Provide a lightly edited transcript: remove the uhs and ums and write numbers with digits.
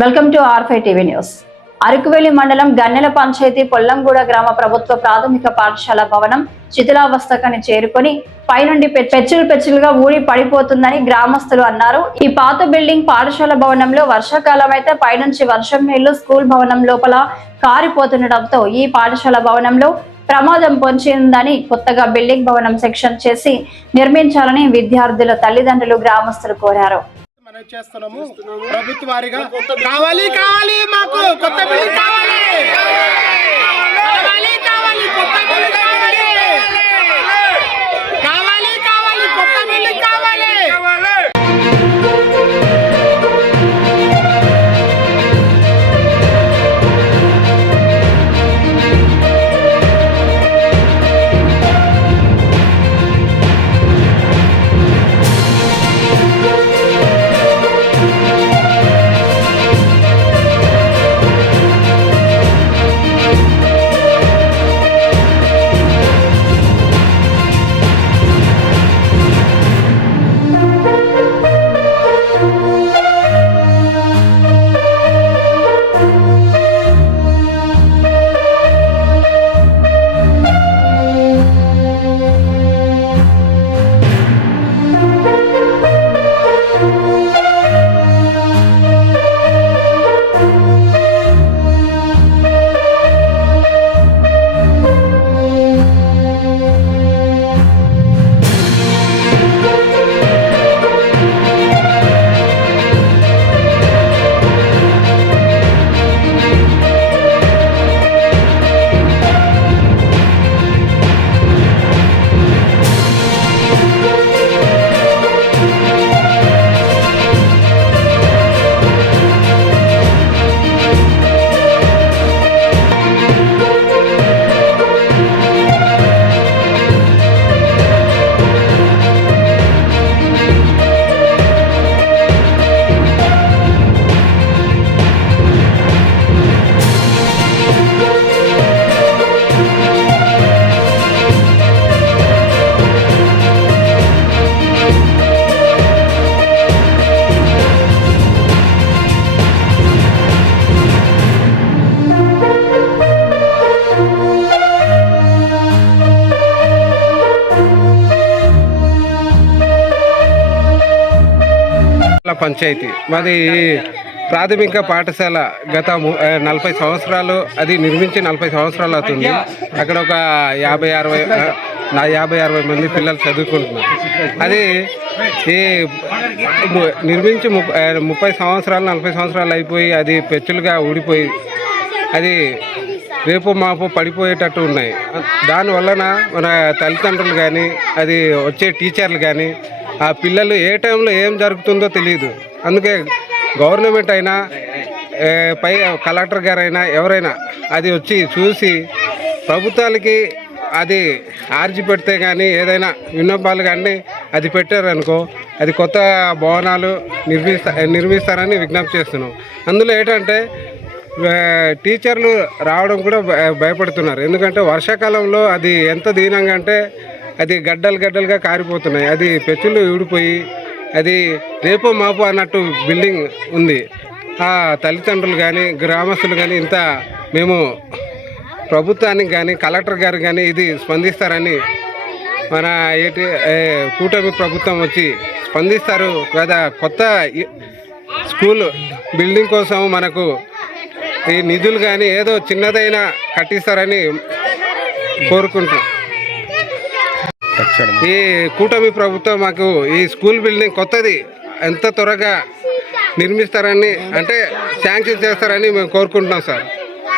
Welcome to R5 TV news. Araku Valley మండలం గన్నెల పంచాయతీ పొల్లంగూడ గ్రామ ప్రభుత్వ ప్రాథమిక పాఠశాల భవనం శిథిలావస్థకని చేరుకొని పైనుండి పెచ్చులుగా ఊడి పడిపోతుందని గ్రామస్తులు అన్నారు. ఈ పాత బిల్డింగ్ పాఠశాల భవనంలో వర్షాకాలం అయితే పైనుంచి వర్షం నీళ్లు స్కూల్ భవనం లోపల కారిపోతుండటంతో ఈ పాఠశాల భవనంలో ప్రమాదం పొంచిందని కొత్తగా బిల్డింగ్ భవనం సెక్షన్ చేసి నిర్మించాలని విద్యార్థుల తల్లిదండ్రులు గ్రామస్తులు కోరారు. చేస్తున్నాము ప్రభుత్వ వారిగా కావాలి కావాలి మాకు కొత్త బిల్డింగ్ కావాలి కావాలి కావాలి కొత్త బిల్డింగ్ కావాలి కావాలి కావాలి కొత్త బిల్డింగ్ కావాలి. పంచాయతీ మాది ప్రాథమిక పాఠశాల గత 40 సంవత్సరాలు అది నిర్మించి 40 సంవత్సరాలు అవుతుంది. అక్కడ ఒక 50-60 మంది పిల్లలు చదువుకుంటున్నారు. అది ఈ నిర్మించి 30 సంవత్సరాలు 40 సంవత్సరాలు అయిపోయి అది పెచ్చులుగా ఊడిపోయి అది రేపు మాపు పడిపోయేటట్టు ఉన్నాయి. దానివలన మన తల్లిదండ్రులు కానీ అది వచ్చే టీచర్లు కానీ ఆ పిల్లలు ఏ టైంలో ఏం జరుగుతుందో తెలియదు. అందుకే గవర్నమెంట్ అయినా పై కలెక్టర్ గారైనా ఎవరైనా అది వచ్చి చూసి ప్రభుత్వాలకి అది ఆర్జీ పెడితే కానీ ఏదైనా విన్నపాలు కానీ అది పెట్టారనుకో అది కొత్త భవనాలు నిర్మిస్తారని విజ్ఞప్తి చేస్తున్నాం. అందులో ఏంటంటే టీచర్లు రావడం కూడా భయపడుతున్నారు. ఎందుకంటే వర్షాకాలంలో అది ఎంత దీనంగా అంటే అది గడ్డలుగా కారిపోతున్నాయి. అది పెచ్చులు ఊడిపోయి అది రేపో మాపో అన్నట్టు బిల్డింగ్ ఉంది. ఆ తల్లిదండ్రులు కానీ గ్రామస్తులు కానీ ఇంత మేము ప్రభుత్వానికి కానీ కలెక్టర్ గారు కానీ ఇది స్పందిస్తారని మన కూటమి ప్రభుత్వం వచ్చి స్పందిస్తారు కదా. కొత్త స్కూల్ బిల్డింగ్ కోసం మనకు ఈ నిధులు కానీ ఏదో చిన్నదైనా కట్టిస్తారని కోరుకుంటున్నాం. ఈ కూటమి ప్రభుత్వం మాకు ఈ స్కూల్ బిల్డింగ్ కొత్తది ఎంత త్వరగా నిర్మిస్తారని అంటే శాంక్షన్ చేస్తారని మేము కోరుకుంటున్నాం సార్.